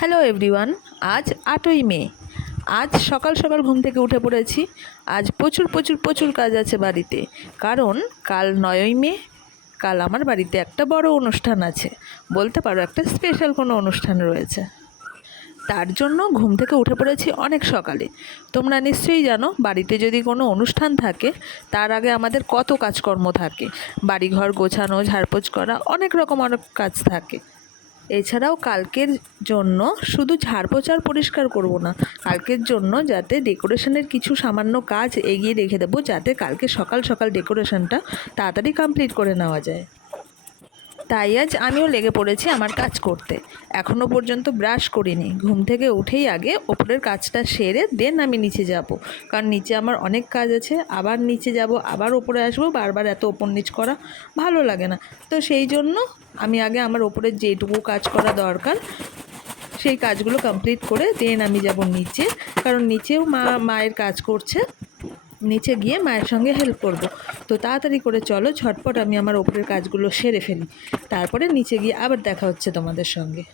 Hello everyone. আজ ৮ই মে। আজ সকাল সকাল ঘুম থেকে উঠে পড়েছি। আজ প্রচুর প্রচুর প্রচুর কাজ আছে বাড়িতে, কারণ কাল ৯ই মে। কাল আমার বাড়িতে একটা বড় অনুষ্ঠান আছে, বলতে পারো একটা স্পেশাল কোনো অনুষ্ঠান রয়েছে। তার জন্য ঘুম থেকে উঠে পড়েছি অনেক সকালে। তোমরা নিশ্চয়ই জানো, বাড়িতে যদি কোনো অনুষ্ঠান থাকে তার আগে আমাদের কত কাজকর্ম থাকে। বাড়িঘর গোছানো, ঝাড়পোছ করা, অনেক রকম অনেক কাজ থাকে। এছাড়াও কালকের জন্য শুধু ঝাড়পোছ আর পরিষ্কার করব না, কালকের জন্য যাতে ডেকোরেশনের কিছু সামান্য কাজ এগিয়ে রেখে দেবো, যাতে কালকে সকাল সকাল ডেকোরেশনটা তাড়াতাড়ি কমপ্লিট করে নেওয়া যায়। তাই আজ আমিও লেগে পড়েছি আমার কাজ করতে। এখনও পর্যন্ত ব্রাশ করিনি। ঘুম থেকে উঠেই আগে ওপরের কাজটা সেরে দেন আমি নিচে যাব, কারণ নিচে আমার অনেক কাজ আছে। আবার নিচে যাব, আবার ওপরে আসবো, বারবার এত ওপর নিচ করা ভালো লাগে না। তো সেই জন্য আমি আগে আমার ওপরের যেটুকু কাজ করা দরকার সেই কাজগুলো কমপ্লিট করে দেন আমি যাব নিচে, কারণ নিচেও মায়ের কাজ করছে। নিচে গিয়ে মায়ের সঙ্গে হেল্প করব। তো তাড়াতাড়ি করে চলো, ঝটপট আমি আমার ওপরের কাজগুলো সেরে ফেলি, তারপরে নিচে গিয়ে আবার দেখা হচ্ছে তোমাদের সঙ্গে।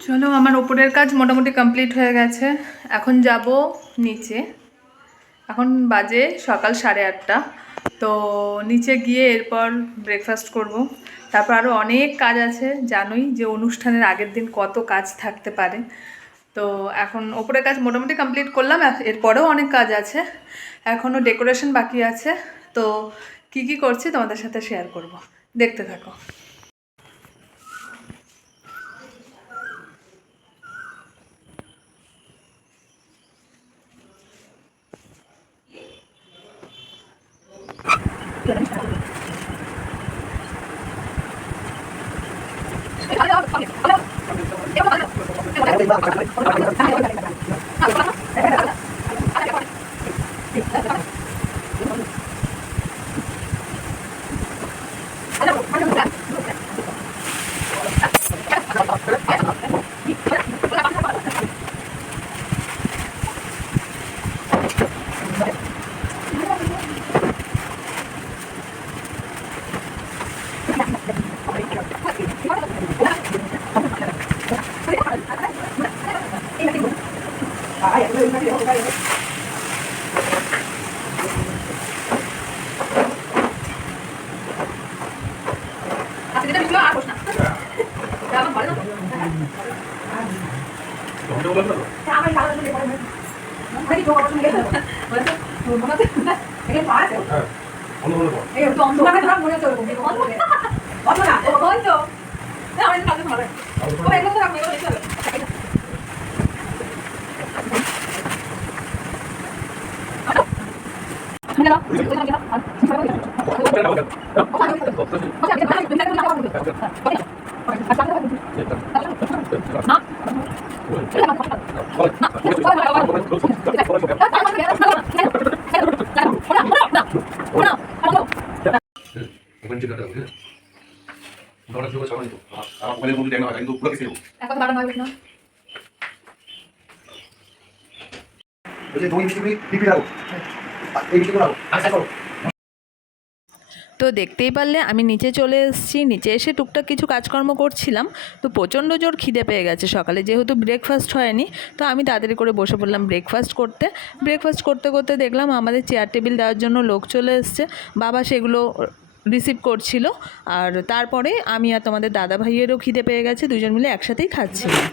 চলো, আমার ওপরের কাজ মোটামুটি কমপ্লিট হয়ে গেছে। এখন যাব নিচে। এখন বাজে সকাল 8:30। তো নিচে গিয়ে এরপর ব্রেকফাস্ট করব। তারপর আরও অনেক কাজ আছে, জানোই যে অনুষ্ঠানের আগের দিন কত কাজ থাকতে পারে। তো এখন ওপরের কাজ মোটামুটি কমপ্লিট করলাম, এরপরেও অনেক কাজ আছে, এখনও ডেকোরেশন বাকি আছে। তো কি কি করছি তোমাদের সাথে শেয়ার করব, দেখতে থাকো। তো দেখতেই পারলে আমি নিচে চলে এসেছি। নিচে এসে টুকটাক কিছু কাজকর্ম করছিলাম। তো প্রচণ্ড জোর খিদে পেয়ে গেছে সকালে, যেহেতু ব্রেকফাস্ট হয়নি। তো আমি তাড়াতাড়ি করে বসে পড়লাম ব্রেকফাস্ট করতে করতে দেখলাম আমাদের চেয়ার টেবিল দেওয়ার জন্য লোক চলে এসছে। বাবা সেগুলো রিসিভ করছিল। আর তারপরে আমি আর তোমাদের দাদা ভাইয়েরও খিদে পেয়ে গেছে, দুজন মিলে একসাথেই খাচ্ছিলাম।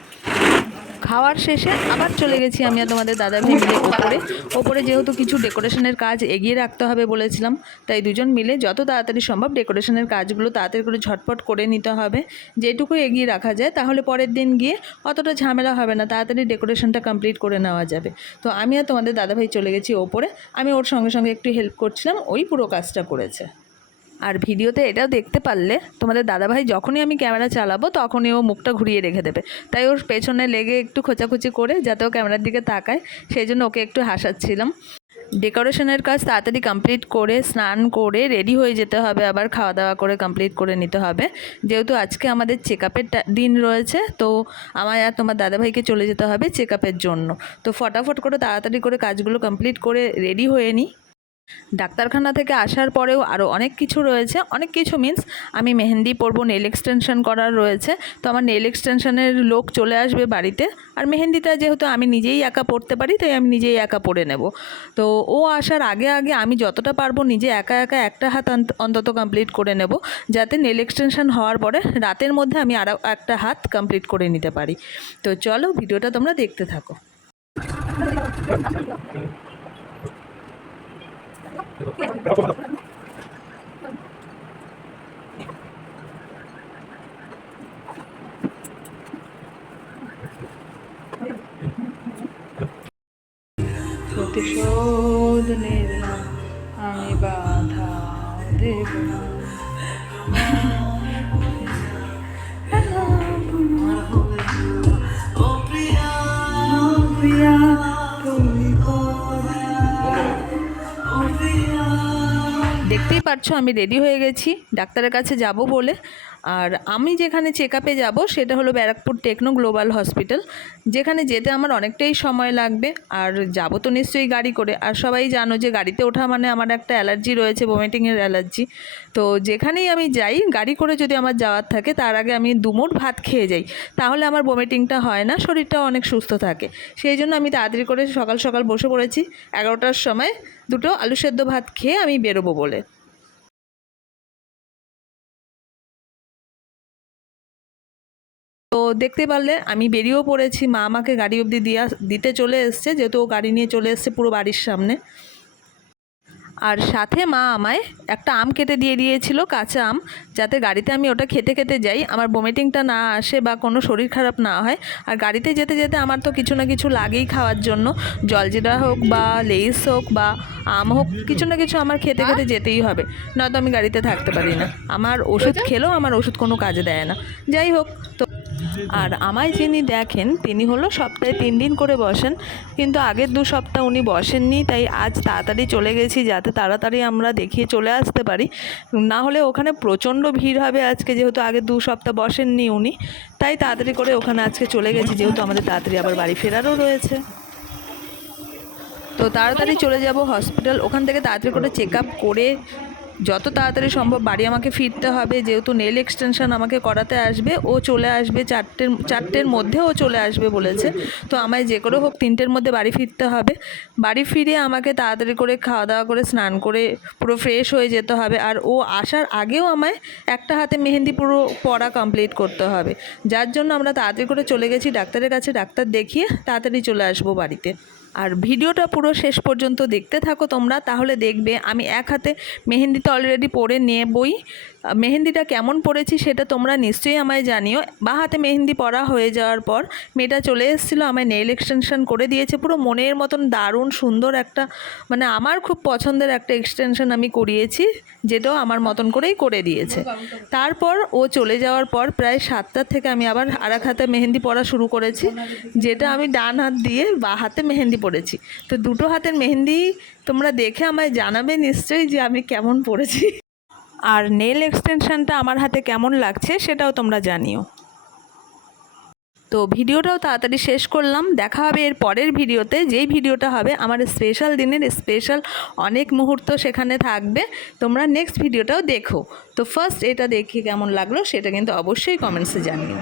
খাওয়ার শেষে আবার চলে গেছি আমি আর তোমাদের দাদা ভাই মিলে ওপরে যেহেতু কিছু ডেকোরেশনের কাজ এগিয়ে রাখতে হবে বলেছিলাম, তাই দুজন মিলে যত তাড়াতাড়ি সম্ভব ডেকোরেশনের কাজগুলো তাড়াতাড়ি করে ঝটপট করে নিতে হবে। যেটুকু এগিয়ে রাখা যায় তাহলে পরের দিন গিয়ে অতটা ঝামেলা হবে না, তাড়াতাড়ি ডেকোরেশনটা কমপ্লিট করে নেওয়া যাবে। তো আমি আর তোমাদের দাদা ভাই চলে গেছি ওপরে। আমি ওর সঙ্গে সঙ্গে একটু হেল্প করছিলাম, ওই পুরো কাজটা করেছে। আর ভিডিওতে এটাও দেখতে পারলে তোমাদের দাদাভাই যখনই আমি ক্যামেরা চালাবো তখনই ও মুখটা ঘুরিয়ে রেখে দেবে, তাই ওর পেছনে লেগে একটু খোঁচাখুচি করে যাতে ও ক্যামেরার দিকে তাকায়, সেই জন্য ওকে একটু হাসাচ্ছিলাম। ডেকোরেশনের কাজ তাড়াতাড়ি কমপ্লিট করে স্নান করে রেডি হয়ে যেতে হবে, আবার খাওয়া দাওয়া করে কমপ্লিট করে নিতে হবে, যেহেতু আজকে আমাদের চেক আপের দিন রয়েছে। তো আমায় আর তোমার দাদাভাইকে চলে যেতে হবে চেক আপের জন্য। তো ফটাফট করে তাড়াতাড়ি করে কাজগুলো কমপ্লিট করে রেডি হয়ে নিই। ডাক্তারখানা থেকে আসার পরেও আরও অনেক কিছু রয়েছে, অনেক কিছু মিন্স আমি মেহেন্দি পরবো, নেল এক্সটেনশন করার রয়েছে। তো আমার নেল এক্সটেনশনের লোক চলে আসবে বাড়িতে। আর মেহেন্দিটা যেহেতু আমি নিজেই একা পরতে পারি, তাই আমি নিজেই একা পরে নেব। তো ও আসার আগে আগে আমি যতটা পারবো নিজে একা একা একটা হাত অন্তত কমপ্লিট করে নেব, যাতে নেল এক্সটেনশন হওয়ার পরে রাতের মধ্যে আমি আরও একটা হাত কমপ্লিট করে নিতে পারি। তো চলো ভিডিওটা তোমরা দেখতে থাকো। প্রতিশোধ নিলাম আমি, বাধা দেব না। দেখতেই পাচ্ছ আমি রেডি হয়ে গেছি ডাক্তারের কাছে যাব বলে। আর আমি যেখানে চেক আপে যাবো সেটা হলো ব্যারাকপুর টেকনো গ্লোবাল হসপিটাল, যেখানে যেতে আমার অনেকটাই সময় লাগবে। আর যাব তো নিশ্চয়ই গাড়ি করে, আর সবাই জানো যে গাড়িতে ওঠা মানে আমার একটা অ্যালার্জি রয়েছে, ভমিটিংয়ের অ্যালার্জি। তো যেখানেই আমি যাই গাড়ি করে যদি আমার যাওয়ার থাকে তার আগে আমি দুমুঠ ভাত খেয়ে যাই, তাহলে আমার ভমিটিংটা হয় না, শরীরটাও অনেক সুস্থ থাকে। সেই জন্য আমি তাড়াতাড়ি করে সকাল সকাল বসে পড়েছি 11টার সময়, দুটো আলু সেদ্ধ ভাত খেয়ে আমি বেরোবো বলে। তো দেখতে পারলে আমি বেরিয়েও পড়েছি, মা আমাকে গাড়ি অবধি দিতে চলে এসছে, যেহেতু ও গাড়ি নিয়ে চলে এসছে পুরো বাড়ির সামনে। আর সাথে মা আমায় একটা আম কেটে দিয়ে দিয়েছিল, কাঁচা আম, যাতে গাড়িতে আমি ওটা খেতে খেতে যাই, আমার বমিটিংটা না আসে বা কোনো শরীর খারাপ না হয়। আর গাড়িতে যেতে যেতে আমার তো কিছু না কিছু লাগেই খাওয়ার জন্য, জলজিরা হোক বা লেইস হোক বা আম হোক, কিছু না কিছু আমার খেতে খেতে যেতেই হবে, নয়তো আমি গাড়িতে থাকতে পারি না। আমার ওষুধ খেলেও আমার ওষুধ কোনো কাজে দেয় না। যাই হোক, তো আর আমায় যিনি দেখেন তিনি হলো সপ্তাহে 3 দিন করে বসেন, কিন্তু আগের 2 সপ্তাহ উনি বসেননি, তাই আজ তাড়াতাড়ি চলে গেছি যাতে তাড়াতাড়ি আমরা দেখিয়ে চলে আসতে পারি। না হলে ওখানে প্রচণ্ড ভিড় হবে আজকে, যেহেতু আগের 2 সপ্তাহ বসেননি উনি, তাই তাড়াতাড়ি করে ওখানে আজকে চলে গেছি, যেহেতু আমাদের তাড়াতাড়ি আবার বাড়ি ফেরারও রয়েছে। তো তাড়াতাড়ি চলে যাব হসপিটাল, ওখান থেকে তাড়াতাড়ি করে চেক আপ করে যত তাড়াতাড়ি সম্ভব বাড়ি আমাকে ফিরতে হবে, যেহেতু নেল এক্সটেনশন আমাকে করাতে আসবে। ও চলে আসবে 4টের মধ্যে ও চলে আসবে বলেছে। তো আমায় যে করে হোক 3টের মধ্যে বাড়ি ফিরতে হবে। বাড়ি ফিরে আমাকে তাড়াতাড়ি করে খাওয়া দাওয়া করে স্নান করে পুরো ফ্রেশ হয়ে যেতে হবে। আর ও আসার আগেও আমায় একটা হাতে মেহেন্দি পুরো পরা কমপ্লিট করতে হবে, যার জন্য আমরা তাড়াতাড়ি করে চলে গেছি ডাক্তারের কাছে, ডাক্তার দেখিয়ে তাড়াতাড়ি চলে আসবো বাড়িতে। আর ভিডিওটা পুরো শেষ পর্যন্ত দেখতে থাকো তোমরা, তাহলে দেখবে আমি এক হাতে মেহেন্দি তো অলরেডি পরে নেবই, মেহেন্দিটা কেমন পড়েছি সেটা তোমরা নিশ্চয়ই আমায় জানিও। বা হাতে মেহেন্দি পরা হয়ে যাওয়ার পর মেয়েটা চলে এসেছিলো, আমায় নেল এক্সটেনশন করে দিয়েছে, পুরো মনের মতন দারুণ সুন্দর একটা, মানে আমার খুব পছন্দের একটা এক্সটেনশন আমি করিয়েছি, যেটাও আমার মতন করেই করে দিয়েছে। তারপর ও চলে যাওয়ার পর প্রায় 7টার থেকে আমি আবার আরেক হাতে মেহেন্দি পরা শুরু করেছি, যেটা আমি ডান হাত দিয়ে বা হাতে মেহেন্দি পড়েছি। তো দুটো হাতের মেহেন্দি তোমরা দেখে আমায় জানাবে নিশ্চয়ই যে আমি কেমন পড়েছি, আর নেল এক্সটেনশনটা আমার হাতে কেমন লাগছে সেটাও তোমরা জানিও। তো ভিডিওটাও তাড়াতাড়ি শেষ করলাম। দেখা হবে এর পরের ভিডিওতে, যেই ভিডিওটা হবে আমার স্পেশাল দিনের স্পেশাল অনেক মুহূর্ত সেখানে থাকবে। তোমরা নেক্সট ভিডিওটাও দেখো। তো ফার্স্ট এটা দেখে কেমন লাগলো সেটা কিন্তু অবশ্যই কমেন্টসে জানিও।